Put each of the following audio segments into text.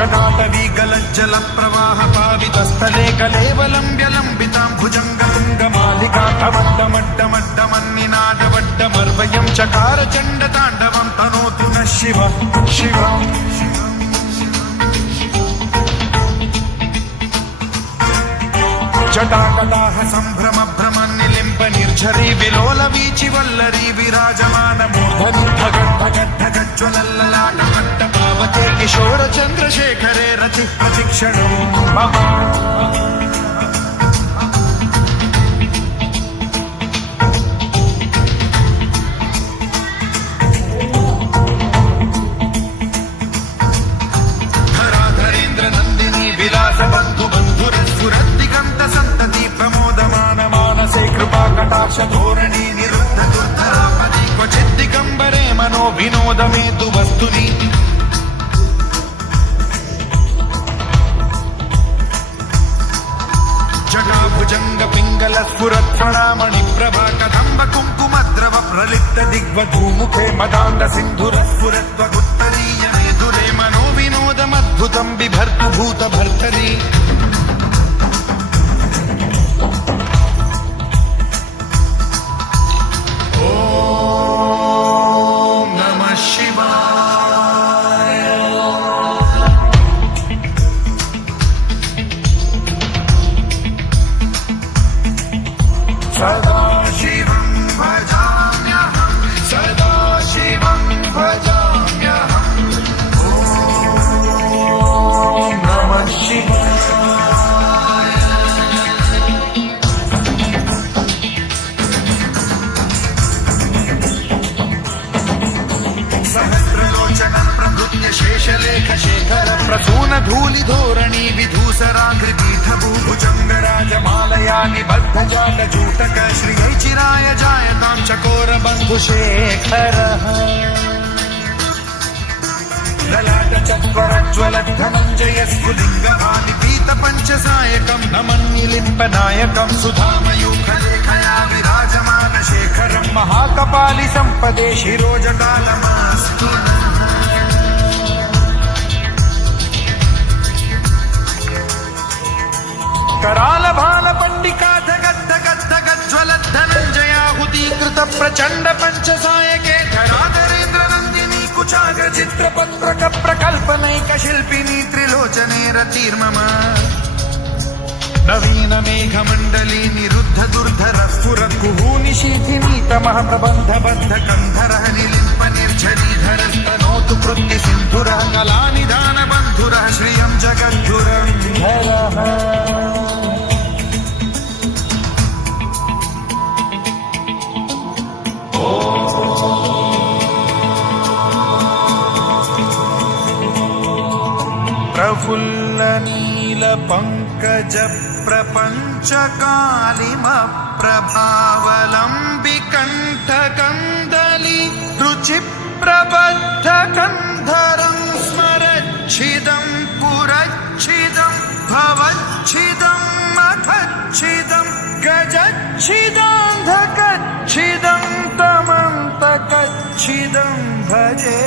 जटाटवीगलज्जल प्रवाह पावितस्थले कलेवलम्ब्य लम्बितां भुजङ्गतुङ्गमालिकाठमड्डमड्डमड्डमन्निनादवड्डमर्वयं चकार चण्डताण्डवं तनोतु नः शिव शिव जटाकटाह सम्भ्रम भ्रमन्निलिम्ब निर्झरी विलोल वीचि वल्लरी विराजमान मूर्धनि धगद्धगद्धगज्ज्वलल्ललाट पावते किशोर चन्द्रशेखरे रति प्रतिक्षणो मम धराधरेन्द्र नन्दिनी विलास बन्धु बन्धुरस्फुरद्दिगन्त सन्तति प्रमोदमान मानसे कृपा कटाक्ष धोरणी निरुद्ध दुर्धरापदि क्वचिद्दिगम्बरे मनो विनोद मेतु वस्तुनि जटाभुजंग पिंगल स्फुरत्फणामणि प्रभा कदम्ब कुङ्कुमद्रव प्रलिप्त दिग्वधूमुखे मदान्ध सिन्धुर स्फुरत्वगुत्तरीय मेधुरे मनो विनोदमद्भुतं बिभर्तु भूत भर्तरि ॐ नमः शिवाय सदा शिवं भजाम्यहं सदा शिवं भजाम्यहम् ॐ नमः शिवाय सहस्रलोचनं प्रभृत्य शेषलेख शेखर प्रसून धूलि धोरणी विधूसराघ्रिपीठभूभुजङ्गराजमालया निबद्धजालजूटक श्रियैचिराय जायतां चकोर बन्धुशेखरः ललाट चत्वरज्ज्वल धनञ्जय स्फुलिङ्गभानि पीतपञ्चसायकं नमन्निलिम्पनायकं सुधामयूखलेखया विराजमान शेखरं महाकपालि सम्पदे शिरोजटालमास्तु कराल भाल पंडिका धगद्धगद्धगज्ज्वल धनञ्जयाहुतीकृत प्रचण्ड पञ्चसायके धराधरेन्द्र नन्दिनी कुचाग्र चित्रपत्रक प्रकल्पनैक शिल्पिनी त्रिलोचने रतिर्मम नवीन मेघमण्डली निरुद्ध दुर्धर स्फुर कुहूनि शीथिनीतमः प्रबन्ध बद्ध कन्धरः निलिम्प निर्झरीधर स्तनोतु कृत्य सिन्धुरः कलानिधान बन्धुरः श्रियं जगद्धुरं धरः प्रफुल्ल नील पंकज प्रपंच कालिम प्रभावलंबि कंठ कंदली रुचि प्रबद्ध कंधरं स्मरच्छिदं पुरच्छिदं भवच्छिदं मखच्छिदं गजच्छिदान्धकच्छिदं तमन्तकच्छिदं भजे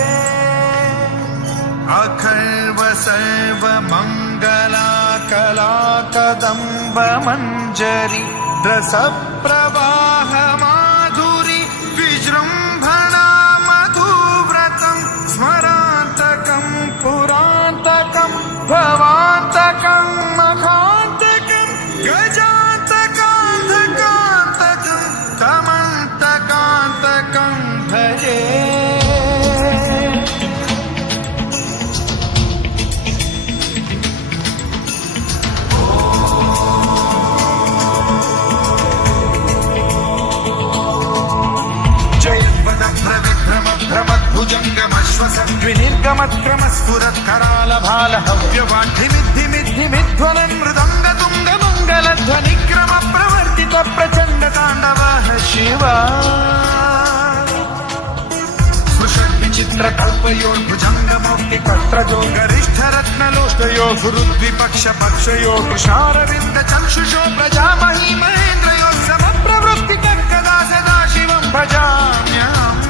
अखर्व सर्व मंगला कला कदम्ब मंजरी रस प्रवाह माधुरी विजृंभणा मधुव्रतं स्मरान्तकं पुरान्तकं भवान्तकं मखान्तकं गजान्तकान्तकान्तकं तमन्तकान्तकं भजे विनिर्गमक्रमस्फुरत्कराल भाल हव्यवाढ्यमिद्धिमिद्धिमिध्वलन् मृदङ्ग तुङ्ग मङ्गलध्वनिक्रम प्रवर्तित प्रचण्ड ताण्डवः शिव स्पृशद्विचित्र कल्पयोर्भुजङ्गमौक्ति कत्रजो गरिष्ठ रत्नलोष्टयो गुरुद्विपक्ष पक्षयो कृशारविन्द चक्षुषो प्रजामही महेन्द्रयो समप्रवृत्ति कदा सदा शिवं भजाम्यहम्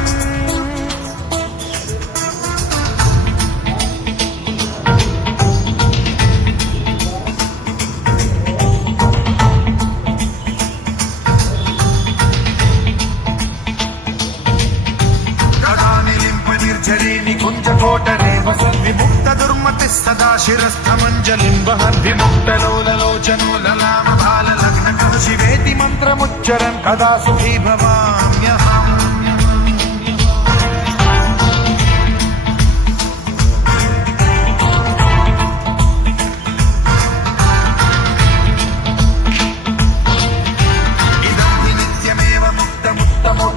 भाति सदा शिरस्थमञ्जलिं वहन् विमुक्तलोललोचनो ललामभाललग्नकः शिवेति मन्त्रमुच्चरन् कदा सुखी भवाम्यहम्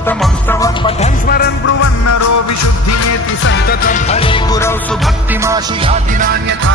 उत्तमोत्तमं पठन् स्मरन् ब्रुवन्नरो विशुद्धिमेति सन्ततं हरे गुरौ सुभक्तिमाशि याति नान्यथा